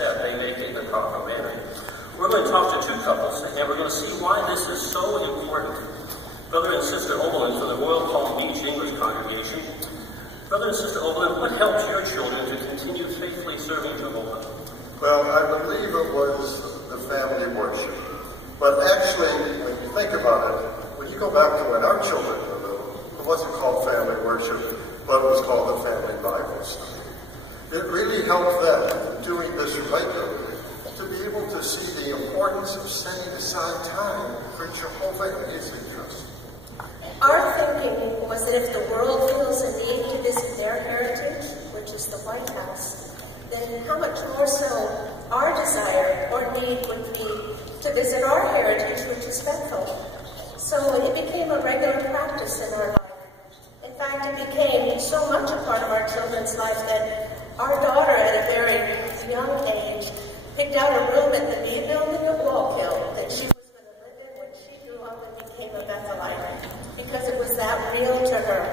step, they make it in the proper manner. We're going to talk to two couples, and we're going to see why this is so important. Brother and Sister Obelin from the Royal Palm Beach English congregation. Brother and Sister Obelin, what helped your children to continue faithfully serving Jehovah? Well, I believe it was the family worship. But actually, when you think about it, when you go back to when our children were little, it wasn't called family worship, but it was called the family Bible study. It really helped them, doing this regularly, to be able to see the importance of setting aside time for Jehovah and His interests. Our thinking was that if the world feels a need to visit their heritage, which is the White House, then how much more so our desire or need would be to visit our heritage, which is Bethel. So it became a regular practice in our life. In fact, it became so much a part of our children's life that our daughter, at a very young age, picked out a room at the B building at Wallkill that she was going to live in when she grew up and became a Bethelite, because it was that real to her.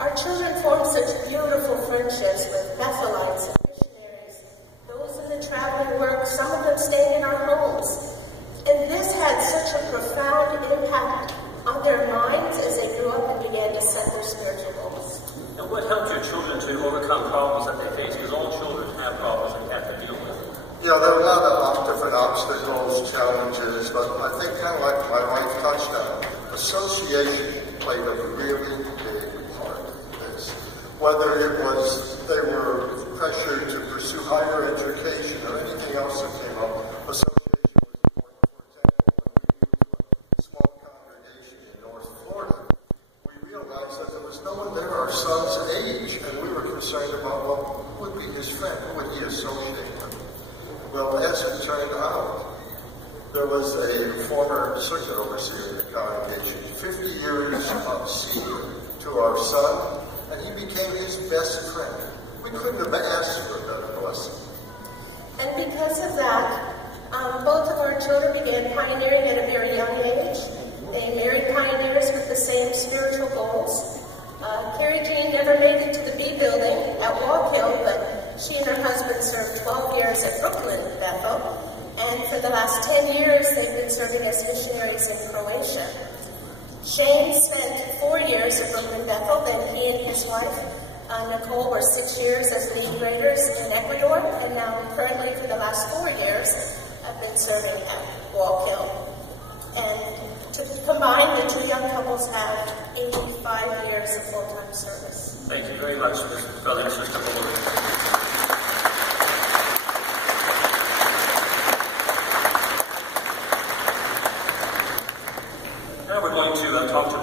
Our children formed such beautiful friendships with Bethelites and missionaries, those in the traveling work, some of them staying in our homes. And this had such a profound impact on their minds as they grew up and began to set their spiritual goals. And what helped your children to overcome problems that they face? Because all children have problems they have to deal with. Yeah, there are a lot of different obstacles, challenges, but I think kind of like my wife touched on, association played a really big part in this. Whether it was they were pressured to pursue higher education or anything else that came up, association was important. For example, when we moved to a small congregation in North Florida, we realized that there was no one there our son's age, and we were concerned about, well, who would be his friend? Who would he associate with? Well, as it turned out, there was a former circuit overseer in the congregation, 50 years of senior to our son, and he became his best friend. We couldn't have asked for a better blessing. And because of that, both of our children began pioneering at a very young age. They married pioneers with the same spiritual goals. Carrie Jean never made it to the B building at Wallkill, but she and her husband served 12 years at Brooklyn, Bethel, and for the last 10 years they've been serving as missionaries in Croatia. Shane spent 4 years at Brooklyn, Bethel, then he and his wife, Nicole, were 6 years as lead graders in Ecuador, and now currently for the last 4 years have been serving at Wallkill. And to combine, the two young couples have 85 years of full-time service. Thank you very much, Brother and Sister Obelin. Now we're going to talk to